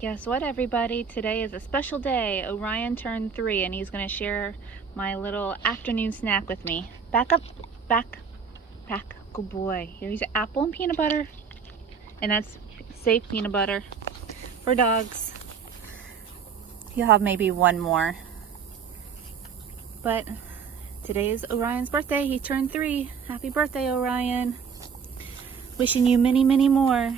Guess what, everybody? Today is a special day. Orion turned 3 and he's going to share my little afternoon snack with me. Back up, back. Good boy. Here's apple and peanut butter. And that's safe peanut butter for dogs. He'll have maybe one more. But today is Orion's birthday. He turned 3. Happy birthday, Orion. Wishing you many, many more.